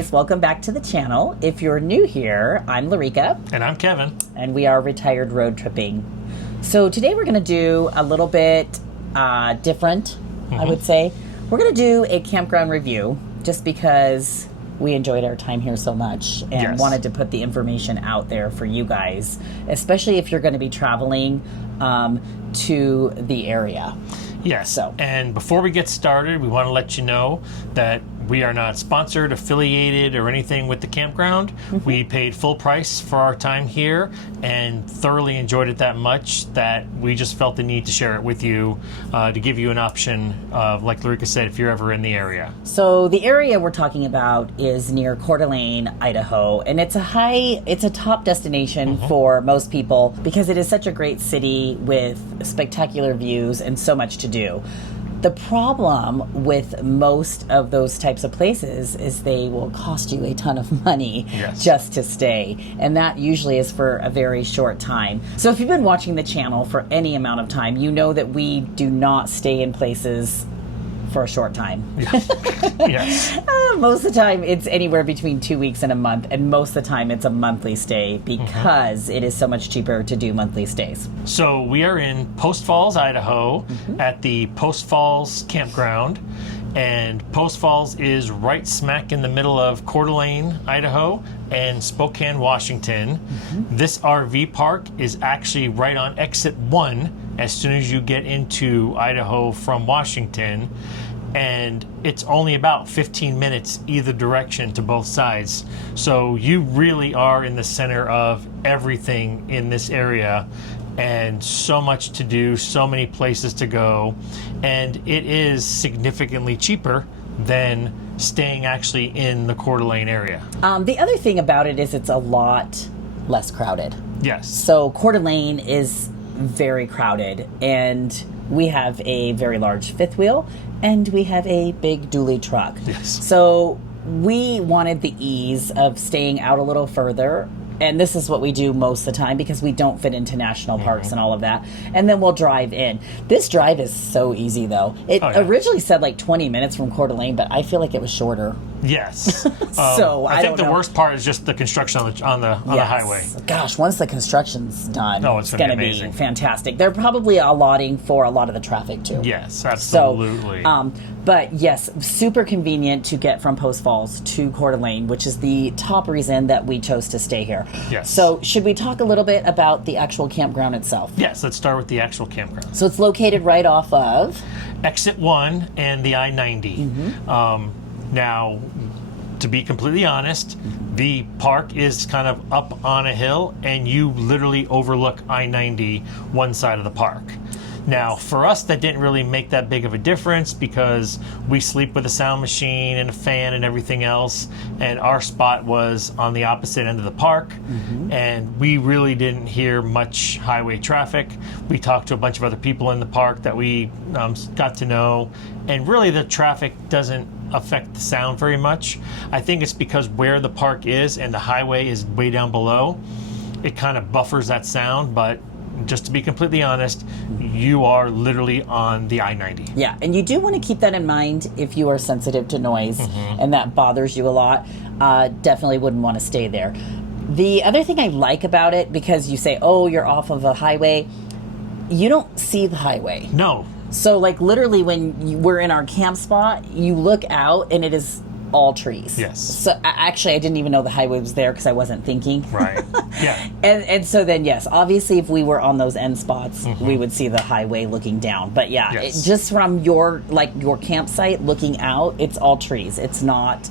guys, welcome back to the channel. If you're new here, I'm Larika. And I'm Kevin. And we are retired road tripping. So today we're going to do a little bit different, I would say. We're going to do a campground review just because we enjoyed our time here so much and wanted to put the information out there for you guys, especially if you're going to be traveling to the area. Yes. And before we get started, we want to let you know that we are not sponsored, affiliated, or anything with the campground. We paid full price for our time here and thoroughly enjoyed it that much that we just felt the need to share it with you to give you an option of, like Larika said, if you're ever in the area. So the area we're talking about is near Coeur d'Alene, Idaho, and it's a top destination for most people because it is such a great city with spectacular views and so much to do. The problem with most of those types of places is they will cost you a ton of money just to stay. And that usually is for a very short time. So if you've been watching the channel for any amount of time, you know that we do not stay in places for a short time. Most of the time it's anywhere between 2 weeks and a month, and most of the time it's a monthly stay because it is so much cheaper to do monthly stays. So we are in Post Falls, Idaho at the Post Falls Campground, and Post Falls is right smack in the middle of Coeur d'Alene, Idaho and Spokane, Washington. This RV park is actually right on exit 1 as soon as you get into Idaho from Washington, and it's only about 15 minutes either direction to both sides. So you really are in the center of everything in this area, and so much to do, so many places to go, and it is significantly cheaper than staying actually in the Coeur d'Alene area. The other thing about it is it's a lot less crowded. Yes. So Coeur d'Alene is very crowded, and we have a very large fifth wheel and we have a big dually truck. Yes. So we wanted the ease of staying out a little further, and this is what we do most of the time because we don't fit into national parks and all of that, and then we'll drive in. This drive is so easy though. It originally said like 20 minutes from Coeur d'Alene, but I feel like it was shorter. Yes. So I think the worst part is just the construction on the highway. Gosh, once the construction's done, it's going to be fantastic. They're probably allotting for a lot of the traffic too. Yes, absolutely. So, but yes, super convenient to get from Post Falls to Coeur d'Alene, which is the top reason that we chose to stay here. Yes. So should we talk a little bit about the actual campground itself? Yes, let's start with the actual campground. So it's located right off of Exit 1 and the I-90. Now, to be completely honest, the park is kind of up on a hill, and you literally overlook I-90 one side of the park. Now, for us, that didn't really make that big of a difference because we sleep with a sound machine and a fan and everything else, and our spot was on the opposite end of the park, and we really didn't hear much highway traffic. We talked to a bunch of other people in the park that we got to know, and really the traffic doesn't affect the sound very much. I think it's because where the park is and the highway is way down below, it kind of buffers that sound, but just to be completely honest, you are literally on the I-90. Yeah, and you do want to keep that in mind if you are sensitive to noise and that bothers you a lot. Definitely wouldn't want to stay there. The other thing I like about it, because you say, oh, you're off of a highway, you don't see the highway. No. So like literally when we're in our camp spot, you look out and it is all trees. Yes. So actually I didn't even know the highway was there because I wasn't thinking. Right. Yeah. And so then yes, obviously if we were on those end spots, we would see the highway looking down. But yeah, it, just from your campsite looking out, it's all trees. It's not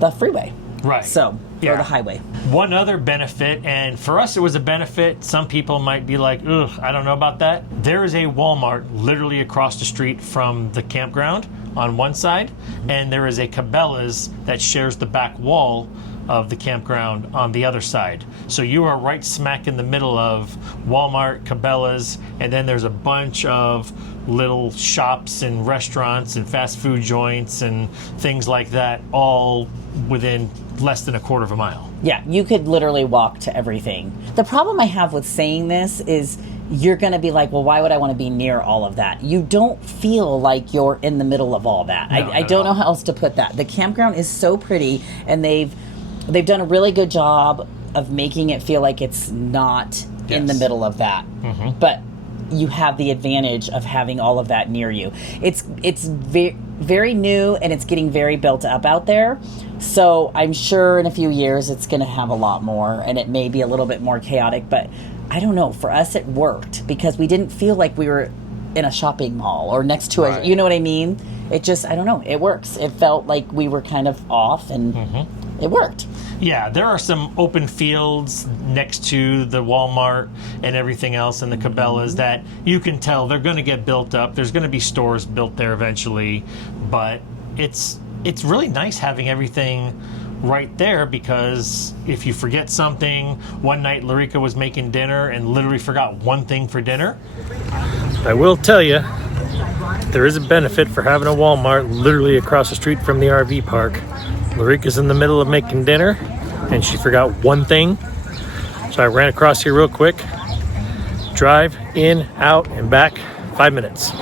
the freeway. Right. So or the highway. One other benefit, and for us it was a benefit, some people might be like, ugh, I don't know about that. There is a Walmart literally across the street from the campground on one side, and there is a Cabela's that shares the back wall of the campground on the other side. So you are right smack in the middle of Walmart, Cabela's, and then there's a bunch of little shops and restaurants and fast food joints and things like that, all within less than a quarter of a mile. Yeah, you could literally walk to everything. The problem I have with saying this is you're going to be like, well, why would I want to be near all of that? You don't feel like you're in the middle of all that. No, I don't know how else to put that. The campground is so pretty, and they've done a really good job of making it feel like it's not in the middle of that. But you have the advantage of having all of that near you. It's very new, and it's getting very built up out there. So I'm sure in a few years it's going to have a lot more, and it may be a little bit more chaotic, but I don't know. For us, it worked because we didn't feel like we were in a shopping mall or next to a, you know what I mean? It just, I don't know. It works. It felt like we were kind of off, and it worked. Yeah, there are some open fields next to the Walmart and everything else and the Cabela's that you can tell they're going to get built up. There's going to be stores built there eventually, but it's really nice having everything right there, because if you forget something, one night Larica was making dinner and literally forgot one thing for dinner. I will tell you, there is a benefit for having a Walmart literally across the street from the RV park. Larica's in the middle of making dinner and she forgot one thing. So I ran across here real quick. Drive in, out, and back 5 minutes.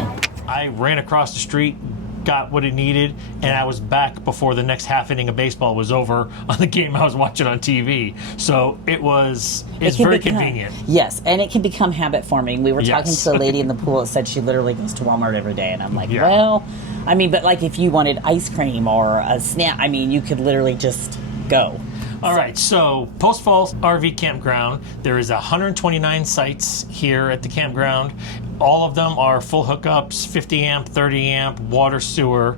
I ran across the street, got what it needed, and I was back before the next half inning of baseball was over on the game I was watching on TV. So it's very convenient. Yes, and it can become habit forming. We were talking to a lady in the pool that said she literally goes to Walmart every day, and I'm like, well, I mean, but like if you wanted ice cream or a snack, I mean, you could literally just go. All right, so Post Falls RV Campground, there is 129 sites here at the campground. All of them are full hookups, 50 amp, 30 amp, water, sewer.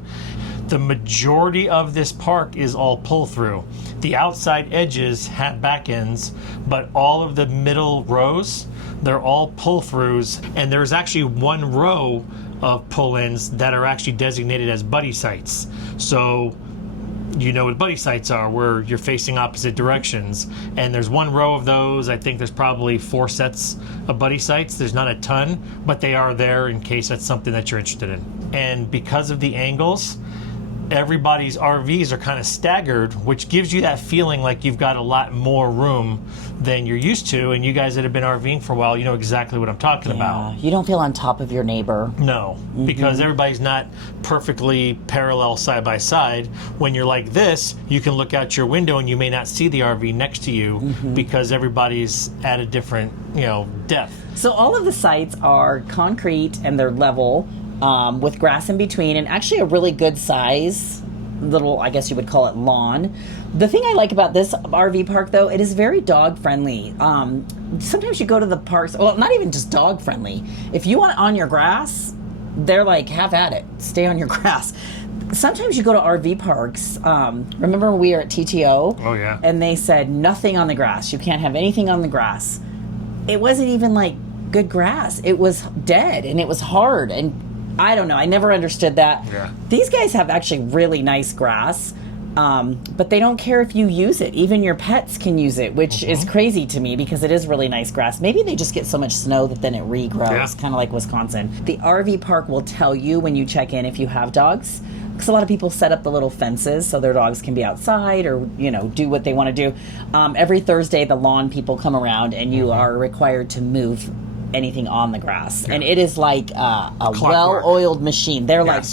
The majority of this park is all pull-through. The outside edges have back ends, but all of the middle rows, they're all pull-throughs, and there's actually one row of pull-ins that are actually designated as buddy sites. So you know what buddy sites are, where you're facing opposite directions. And there's one row of those. I think there's probably 4 sets of buddy sites. There's not a ton, but they are there in case that's something that you're interested in. And because of the angles, everybody's RVs are kind of staggered, which gives you that feeling like you've got a lot more room than you're used to. And you guys that have been RVing for a while, you know exactly what I'm talking about. You don't feel on top of your neighbor. No, because everybody's not perfectly parallel side by side. When you're like this, you can look out your window and you may not see the RV next to you because everybody's at a different, depth. So all of the sites are concrete and they're level, with grass in between, and actually a really good size little, I guess you would call it, lawn. The thing I like about this RV park, though, it is very dog friendly. Sometimes you go to the parks, well, not even just dog friendly. If you want on your grass, they're like, have at it, stay on your grass. Sometimes you go to RV parks. Remember when we were at TTO? Oh, yeah. And they said nothing on the grass. You can't have anything on the grass. It wasn't even like good grass. It was dead and it was hard, and I don't know. I never understood that. Yeah. These guys have actually really nice grass, but they don't care if you use it. Even your pets can use it, which is crazy to me because it is really nice grass. Maybe they just get so much snow that then it regrows, kind of like Wisconsin. The RV park will tell you when you check in if you have dogs, because a lot of people set up the little fences so their dogs can be outside or, do what they want to do. Every Thursday, the lawn people come around and you are required to move anything on the grass, and it is like a well-oiled machine. They're like,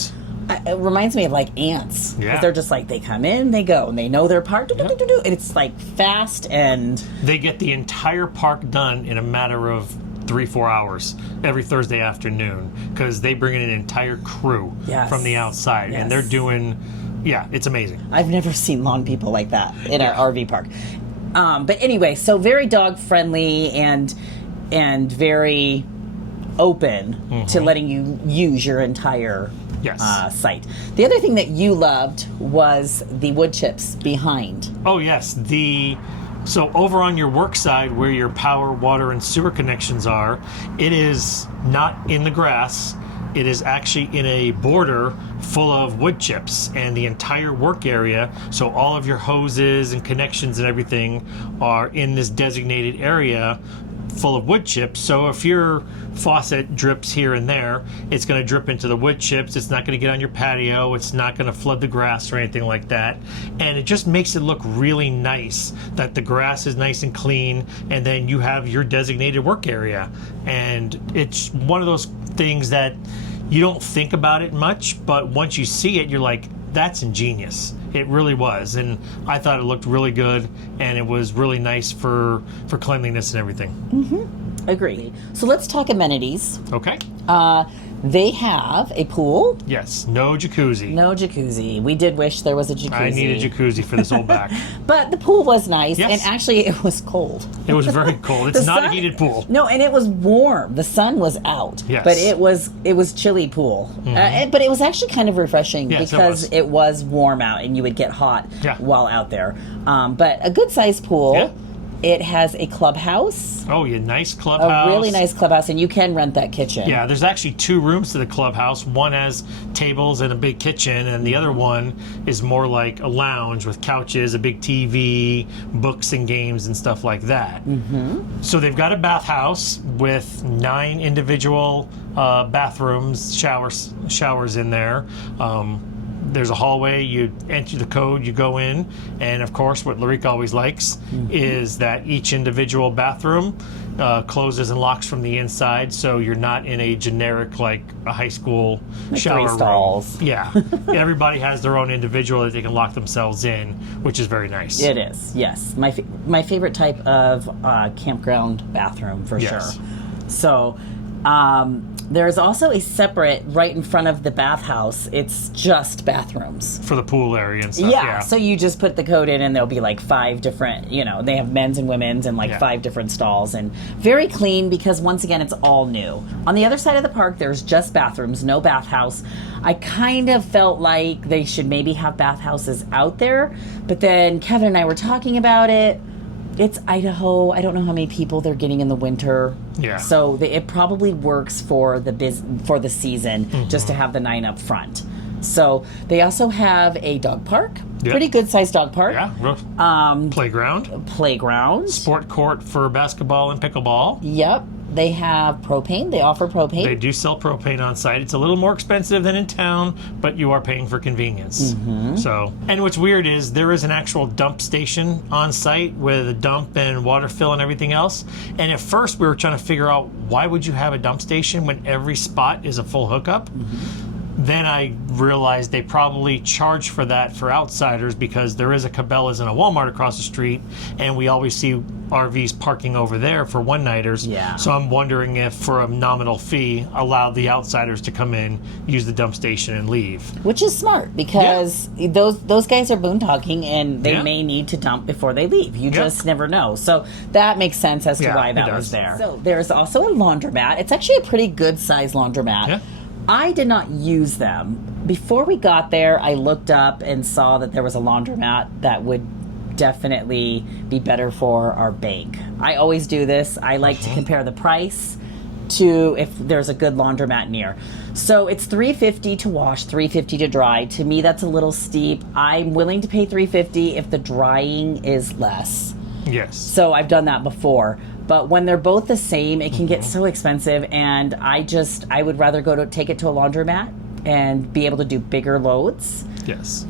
it reminds me of like ants, because they're just like, they come in, they go, and they know their part, and it's like fast, and they get the entire park done in a matter of 3-4 hours every Thursday afternoon, because they bring in an entire crew from the outside, and they're doing, it's amazing. I've never seen lawn people like that in our RV park. But anyway, so very dog friendly and very open to letting you use your entire site. The other thing that you loved was the wood chips behind. Oh, yes. So over on your work side where your power, water, and sewer connections are, it is not in the grass. It is actually in a border full of wood chips, and the entire work area, so all of your hoses and connections and everything are in this designated area full of wood chips. So if your faucet drips here and there, it's going to drip into the wood chips. It's not going to get on your patio. It's not going to flood the grass or anything like that. And it just makes it look really nice that the grass is nice and clean, and then you have your designated work area. And it's one of those things that you don't think about it much, but once you see it, you're like, that's ingenious. It really was, and I thought it looked really good, and it was really nice for cleanliness and everything. Agree. So let's talk amenities. Okay. They have a pool. Yes. No jacuzzi. No jacuzzi. We did wish there was a jacuzzi. I need a jacuzzi for this old back. But the pool was nice, Yes. and actually it was cold. It was very cold. It's The not a sun- heated pool. No, and it was warm. The sun was out. Yes. But it was chilly pool. But it was actually kind of refreshing Yes, because it was warm out and you would get hot Yeah. while out there. But a good sized pool. Yeah. It has a clubhouse. Oh, yeah, nice clubhouse. A really nice clubhouse, and you can rent that kitchen. Yeah, there's actually 2 rooms to the clubhouse. One has tables and a big kitchen, and the other one is more like a lounge with couches, a big TV, books and games and stuff like that. So they've got a bathhouse with 9 individual bathrooms, showers in there. There's a hallway, you enter the code, you go in, and of course what Larica always likes is that each individual bathroom closes and locks from the inside, so you're not in a generic, like a high school shower 3 stalls. room. Yeah. Everybody has their own individual that they can lock themselves in, which is very nice. It is, yes. My favorite type of campground bathroom, for Yes. sure. So, there's also a separate, right in front of the bathhouse, it's just bathrooms. For the pool area and stuff. Yeah, so you just put the code in and there'll be like 5 different, they have men's and women's and like Yeah. 5 different stalls, and very clean because once again, it's all new. On the other side of the park, there's just bathrooms, no bathhouse. I kind of felt like they should maybe have bathhouses out there, but then Kevin and I were talking about it. It's Idaho. I don't know how many people they're getting in the winter. Yeah. So it probably works for the season just to have the 9 up front. So they also have a dog park. Yep. Pretty good sized dog park. Yeah. Playground. Playground. Sport court for basketball and pickleball. Yep. They have propane. They offer propane. They do sell propane on site. It's a little more expensive than in town, but you are paying for convenience. So, and what's weird is there is an actual dump station on site with a dump and water fill and everything else. And at first we were trying to figure out, why would you have a dump station when every spot is a full hookup? Then I realized they probably charge for that for outsiders because there is a Cabela's and a Walmart across the street, and we always see RVs parking over there for one-nighters. Yeah. So I'm wondering if, for a nominal fee, allow the outsiders to come in, use the dump station, and leave. Which is smart because those guys are boondocking and they Yeah. may need to dump before they leave. You Yeah. just never know. So that makes sense as to Yeah, why it that does. was there. So there's also a laundromat. It's actually a pretty good sized laundromat. Yeah. I did not use them. Before we got there, I looked up and saw that there was a laundromat that would definitely be better for our bank. I always do this. I like to compare the price to if there's a good laundromat near. So it's $350 to wash, $350 to dry. To me, that's a little steep. I'm willing to pay $350 if the drying is less. Yes. So I've done that before. But when they're both the same, it can get so expensive, and I would rather take it to a laundromat and be able to do bigger loads. Yes.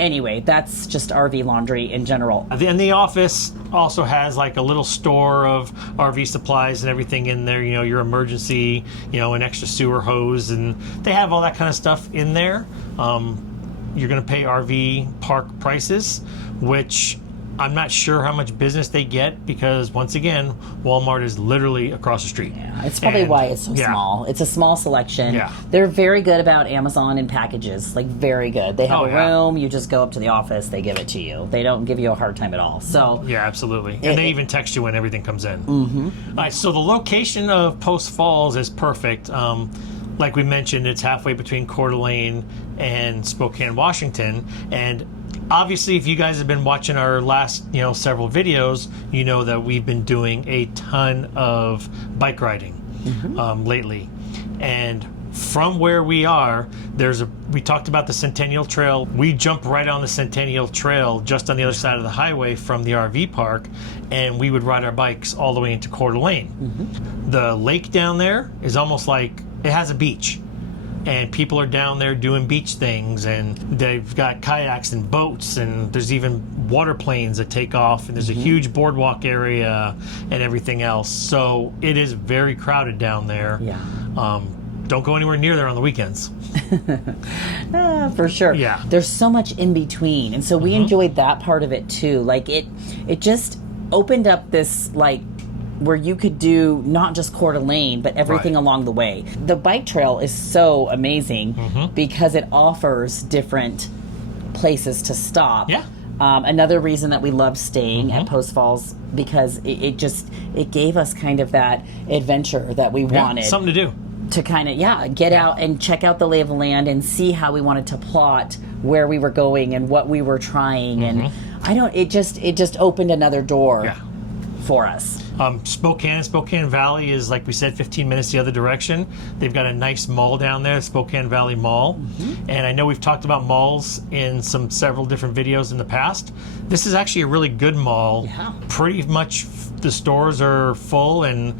Anyway, that's just RV laundry in general. And the office also has like a little store of RV supplies and everything in there, your emergency, an extra sewer hose, and they have all that kind of stuff in there. You're going to pay RV park prices, which I'm not sure how much business they get because, once again, Walmart is literally across the street. Yeah, it's probably why it's so small. It's a small selection. Yeah. They're very good about Amazon and packages, like very good. They have a yeah. room, you just go up to the office, they give it to you. They don't give you a hard time at all. So Yeah, absolutely. And they even text you when everything comes in. All right, so the location of Post Falls is perfect. Like we mentioned, it's halfway between Coeur d'Alene and Spokane, Washington. And obviously, if you guys have been watching our last, several videos, you know that we've been doing a ton of bike riding lately. And from where we are, We talked about the Centennial Trail. We jump right on the Centennial Trail just on the other side of the highway from the RV park, and we would ride our bikes all the way into Coeur d'Alene. The lake down there is almost like it has a beach, and people are down there doing beach things, and they've got kayaks and boats, and there's even water planes that take off, and there's a huge boardwalk area and everything else. So it is very crowded down there. Yeah. Don't go anywhere near there on the weekends. For sure. Yeah. There's so much in between. And so we enjoyed that part of it too. Like it just opened up this, like, where you could do not just Coeur d'Alene, but everything along the way. The bike trail is so amazing because it offers different places to stop. Yeah. Another reason that we love staying at Post Falls, because it gave us kind of that adventure that we wanted. Something to do. To kind of, get out and check out the lay of the land and see how we wanted to plot where we were going and what we were trying. And it just opened another door for us. Spokane Valley is, like we said, 15 minutes the other direction. They've got a nice mall down there, Spokane Valley Mall. And I know we've talked about malls in several different videos in the past. This is actually a really good mall. Yeah. Pretty much the stores are full and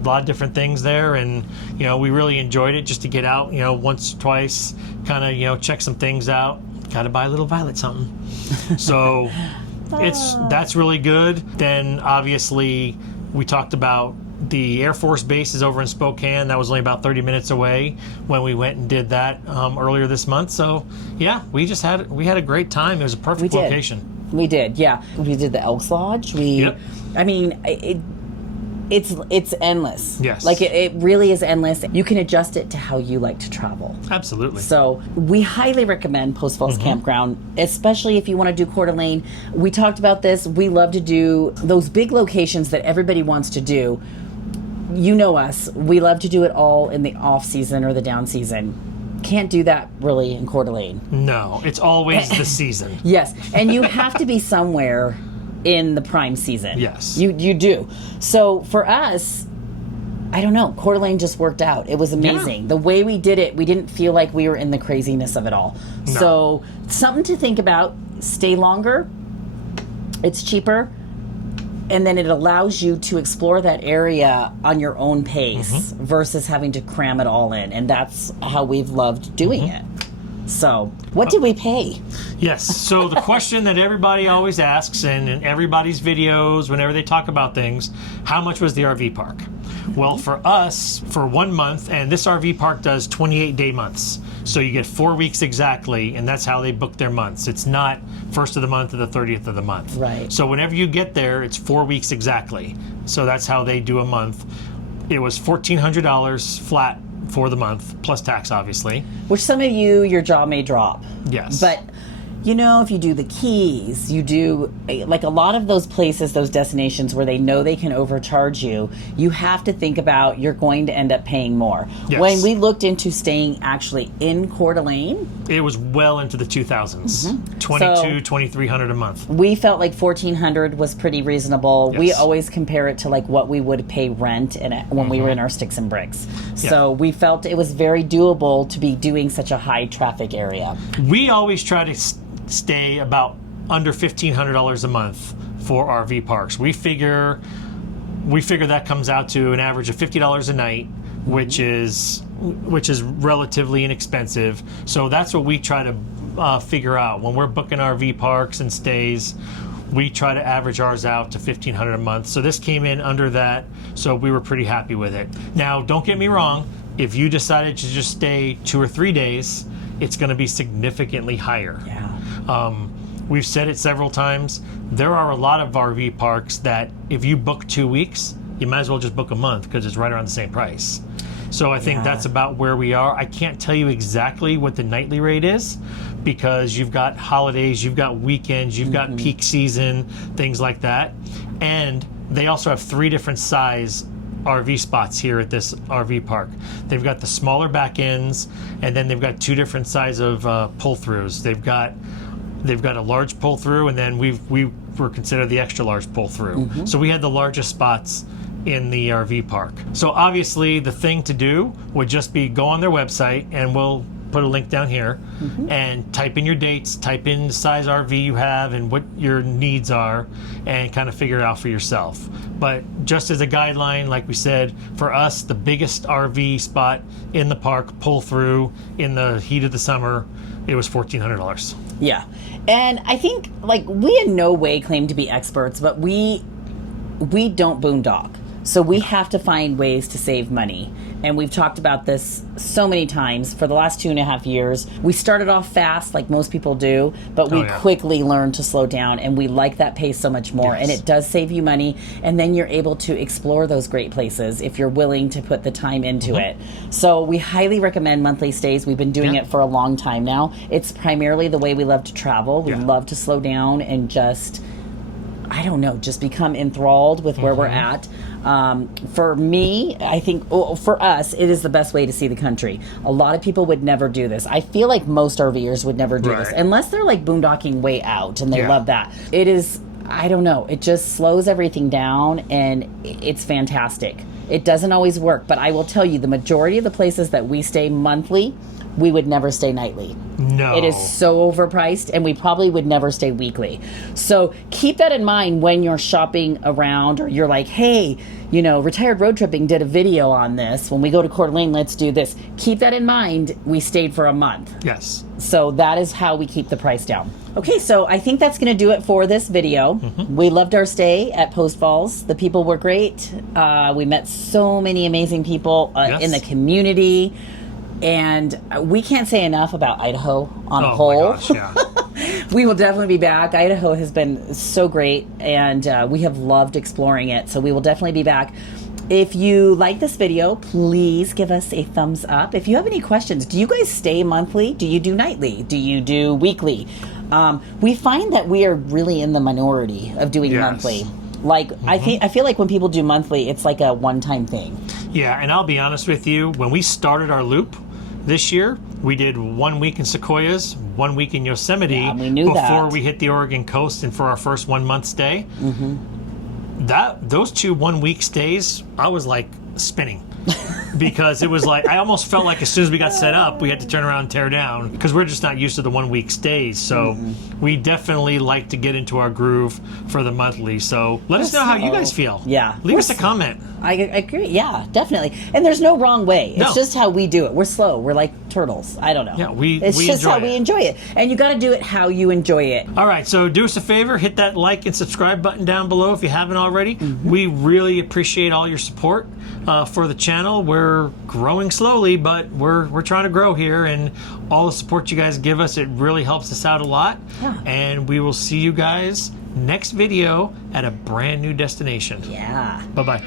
a lot of different things there. And, we really enjoyed it just to get out, once, twice, kind of, check some things out. Got to buy a little Violet something. So that's really good. Then obviously we talked about the Air Force Base is over in Spokane. That was only about 30 minutes away when we went and did that earlier this month. So yeah, we had a great time. It was a perfect location. We did, yeah. We did the Elks Lodge. I mean, it's endless. Yes. Like it really is endless. You can adjust it to how you like to travel. Absolutely. So we highly recommend Post Falls Campground, especially if you want to do Coeur d'Alene. We talked about this. We love to do those big locations that everybody wants to do. You know us. We love to do it all in the off season or the down season. Can't do that really in Coeur d'Alene. No, it's always the season. Yes, and you have to be somewhere in the prime season. Yes. You do. So for us, I don't know, Coeur d'Alene just worked out. It was amazing. Yeah. The way we did it, we didn't feel like we were in the craziness of it all. No. So something to think about. Stay longer. It's cheaper. And then it allows you to explore that area on your own pace versus having to cram it all in. And that's how we've loved doing it. So, what did we pay? Yes. So the question that everybody always asks, and in everybody's videos, whenever they talk about things, how much was the RV park? Well, for us, for 1 month, and this RV park does 28-day months. So you get 4 weeks exactly, and that's how they book their months. It's not first of the month or the 30th of the month. Right. So whenever you get there, it's 4 weeks exactly. So that's how they do a month. It was $1,400 flat for the month, plus tax, obviously. Which some of you, your jaw may drop. Yes. But, if you do the Keys, you do, like a lot of those places, those destinations where they know they can overcharge you, you have to think about you're going to end up paying more. Yes. When we looked into staying actually in Coeur d'Alene, it was well into the 2000s. $2,200-$2,300 a month. we felt like $1,400 was pretty reasonable. Yes. We always compare it to like what we would pay rent when we were in our sticks and bricks. So we felt it was very doable to be doing such a high traffic area. We always try to stay about under $1,500 a month for RV parks. We figure that comes out to an average of $50 a night, which is relatively inexpensive. So that's what we try to figure out when we're booking RV parks and stays. We try to average ours out to $1,500 a month. So this came in under that, so we were pretty happy with it. Now, don't get me wrong. If you decided to just stay 2 or 3 days, it's going to be significantly higher. Yeah. We've said it several times. There are a lot of RV parks that if you book 2 weeks, you might as well just book a month because it's right around the same price. So I think that's about where we are. I can't tell you exactly what the nightly rate is because you've got holidays, you've got weekends, you've got peak season, things like that. And they also have 3 different size RV spots here at this RV park. They've got the smaller back ends, and then they've got 2 different size of pull-throughs. They've got a large pull-through, and then we were considered the extra large pull-through. So we had the largest spots in the RV park. So obviously the thing to do would just be go on their website, and we'll put a link down here, and type in your dates, type in the size RV you have and what your needs are, and kind of figure it out for yourself. But just as a guideline, like we said, for us, the biggest RV spot in the park, pull through in the heat of the summer, it was $1,400. Yeah. And I think, like, we in no way claim to be experts, but we don't boondock. So we have to find ways to save money. And we've talked about this so many times for the last 2.5 years. We started off fast, like most people do, but we quickly learned to slow down, and we like that pace so much more. And it does save you money, and then you're able to explore those great places if you're willing to put the time into it. So we highly recommend monthly stays. We've been doing it for a long time now. It's primarily the way we love to travel. We love to slow down and just, I don't know, just become enthralled with where we're at. For me, I think, for us, it is the best way to see the country. A lot of people would never do this. I feel like most RVers would never do this, unless they're like boondocking way out and they love that. It is, I don't know, it just slows everything down, and it's fantastic. It doesn't always work, but I will tell you, the majority of the places that we stay monthly, we would never stay nightly. No. It is so overpriced, and we probably would never stay weekly. So keep that in mind when you're shopping around, or you're like, hey, you know, Retired Road Tripping did a video on this. When we go to Coeur d'Alene, let's do this. Keep that in mind. We stayed for a month. Yes. So that is how we keep the price down. Okay, so I think that's going to do it for this video. We loved our stay at Post Falls. The people were great. We met so many amazing people in the community. And we can't say enough about Idaho on a whole. My gosh, yeah. We will definitely be back. Idaho has been so great, and we have loved exploring it. So we will definitely be back. If you like this video, please give us a thumbs up. If you have any questions, do you guys stay monthly? Do you do nightly? Do you do weekly? We find that we are really in the minority of doing monthly. Like, I feel like when people do monthly, it's like a one-time thing. Yeah, and I'll be honest with you, when we started our loop this year, we did 1 week in Sequoias, 1 week in Yosemite we knew before that. we hit the Oregon coast, and for our first 1 month stay. Those 2 1 week stays, I was like spinning. Because it was like, I almost felt like as soon as we got set up, we had to turn around and tear down, because we're just not used to the 1 week stays. So we definitely like to get into our groove for the monthly. So let us know how you guys feel. Yeah. Leave us a comment. I agree. Yeah, definitely. And there's no wrong way. It's No. just how we do it. We're slow. We're like turtles. I don't know. Yeah, it's we just enjoy how it. we enjoy it. And you got to do it how you enjoy it. All right, so do us a favor, hit that like and subscribe button down below if you haven't already. We really appreciate all your support for the channel. We're growing slowly, but we're trying to grow here, and all the support you guys give us, it really helps us out a lot. Yeah. And we will see you guys next video at a brand new destination. Yeah. Bye-bye.